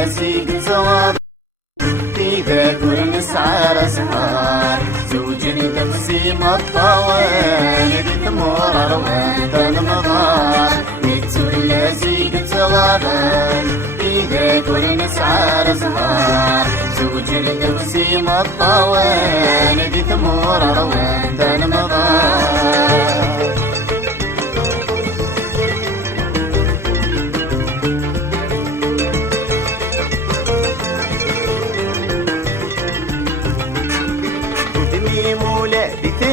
ياسيق زواب في ذاكر نسعى سهار زوج نفسي مطاوين يدي ثمور روان المغار يتولى زيق زوابان في ذاكر نسعى سهار زوج نفسي مطاوين يدي ثمور روان المغار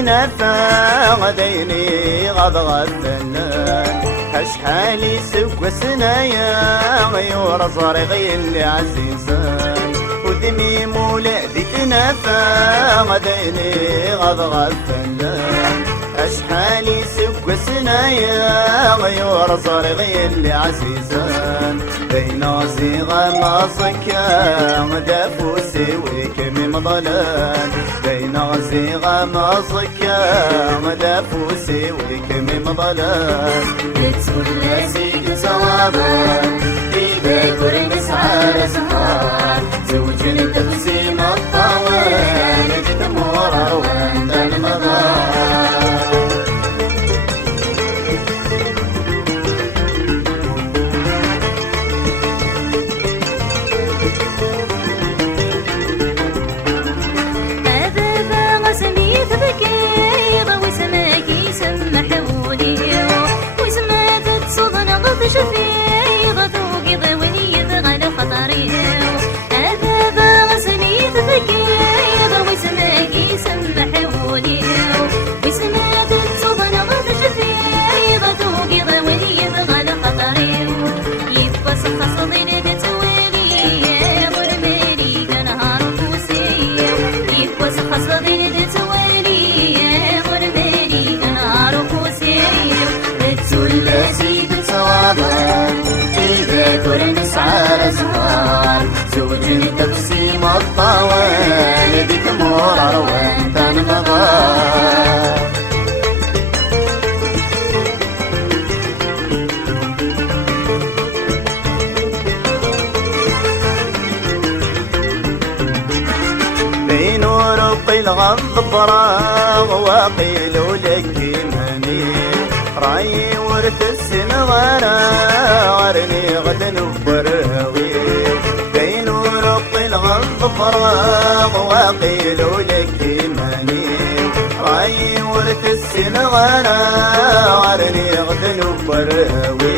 نفا غديني غضغ الفنان هشحالي سوى سنايا غيور صارغي اللي عزيزان ودمي مولادي تنفا غديني غضغ الفنان هشحالي سوى سنايا غيور صارغي اللي عزيزان بين زيغة مصكا مدافو سوي كمي مضلان بين زيغة مصكا مدافو سوي كمي مضلان بتقول زيغ زوابان في بيت نسعى زهار زوج الدبسي مطاوين جتمور روان المغار شفيضة ذوقي ضوني يبغى خطري هذا بغسني ثقيضة وسماقي سمحولي وسمات الصبن غد شفيضة ذوقي ضوني يبغى خطري يبقى سخص ضينة توالي ظلمالي كنهار فوسي يبقى سخص ضينة توالي ظلمالي كنهار فوسي بتولى زيد في ذاكر نسعى زهار زوج تقسيم الطوال يديك مور روان المغار بين ربي الغض براغ وقيل لك مني راي ورث السنغارة غرني غدا نبرهوي بين رق الغض فراغ وقيل لك ماني راي ورث السنغارة غرني غدا نبرهوي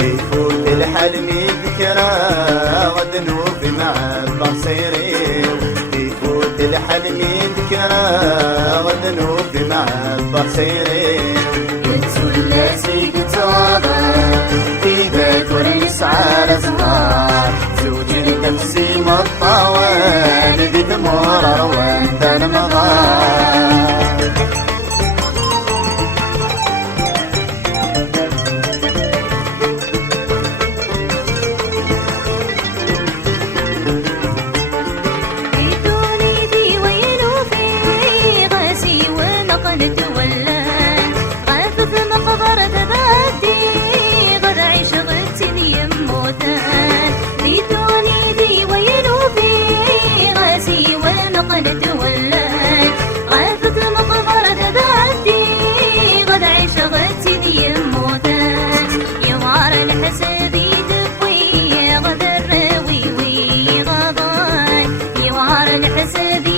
يفوت الحلم بكرا غدا نوفي مع بصيري يفوت الحلم بكرا غدا نوفي مع بصيري بتولى زيق زوابان في ذاكر نسعى زهار زوج الدبسي مطاوين ذي ثمور روان المغار الحسد